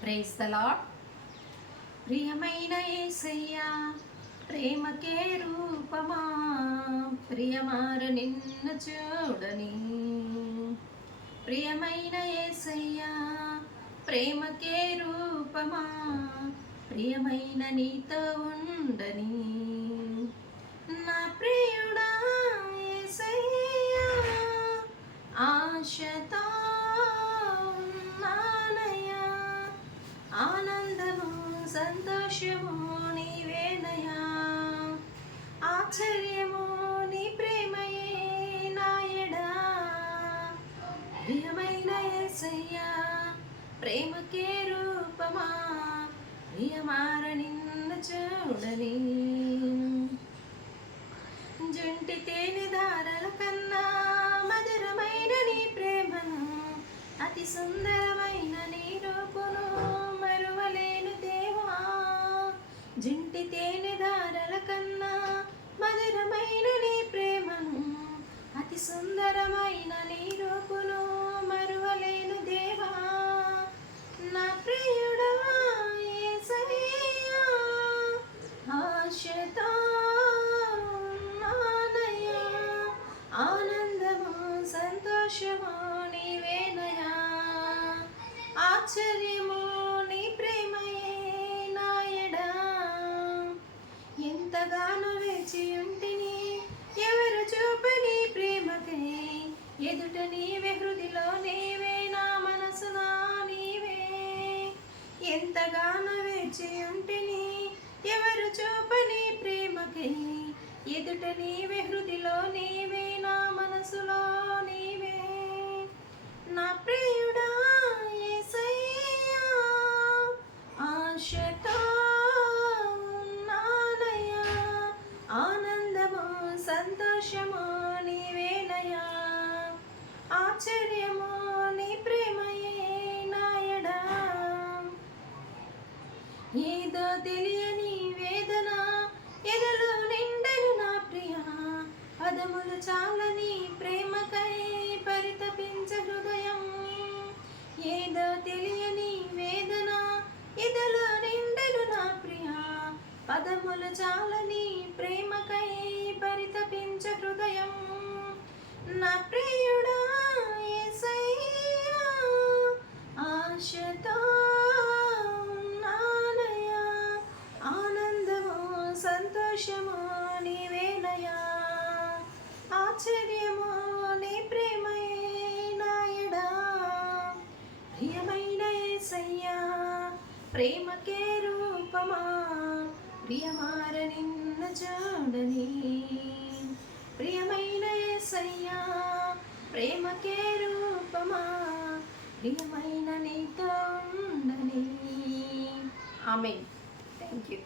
Praise the lord. ప్రియమైన యేసయ్యా ప్రేమకే రూపమా, ప్రియమార నిన్ను చూడని. ప్రియమైన యేసయ్యా ప్రేమకే రూపమా, ప్రియమైన నీతో ఉండని. నా ప్రియుడా యేసయ్యా ఆశతో ఉన్నానయ్యా, ఆనందము సంతోషము నీవేనయ్యా, ఆశ్చర్యము నీ ప్రేమయే నాయడా. ప్రియమైన యేసయ్యా ప్రేమకే రూపమా, ప్రియమార నిన్ను చూడని. జుంటి తేనె దారల కన్నా మధురమైన నీ ప్రేమను, అతి సుందరమైన నీ రూపును మరువలేను దేవా. జుంటి తేనె దారల కన్నా మధురమైన నీ ప్రేమను, అతి సుందరమైన నీ రూపును మరువలేను దేవా. నా ప్రియుడా యేసయ్యా ఆశతో ఉన్నానయ్యా, ఆనందము సంతోషము నీవేనయ్యా, ఆశ్చర్యము నీ ప్రేమయే నాయడా. ఎంతగానో వేచి ఉంటిని ఎవరు చూపని ప్రేమకై, ఎదుట నీవే హృదిలో నీవే నా మనసున నీవే. ఎంతగానో వేచి ఉంటిని ఎవరు చూపని ప్రేమకై, ఎదుట నీవే హృదిలో నీవే నా మనసులో నీవే. నా ప్రియుడా యేసయ్యా ఆశతో ఉన్నానయ్యా, ఆనందము సంతోషము నీవేనయ్యా, ఆశ్చర్యము నీ ప్రేమయే నాయడా. ఏదో తెలియని వేదన ఎదలో నిండెను నా ప్రియా, పదములు చాలని ప్రేమకై పరితపించ హృదయం. ఏదో తెలియని వేదన ఎదలో నిండెను నా ప్రియా, పదములు చాలని ప్రేమకై పరితపించ హృదయం. నా ప్రియుడా యేసయ్యా ఆశతో ఉన్నానయ్యా, ఆనందము సంతోషము నీవేనయ్యా, ఆశ్చర్యము నీ ప్రేమయే నాయడా. ప్రియమైన యేసయ్యా ప్రేమకే రూపమా, ప్రియమార నిన్ను చూడని. ప్రియమైన యేసయ్యా ప్రేమకే రూపమా, ప్రియమైన నీతో ఉండని. ఆమేన్. Thank you.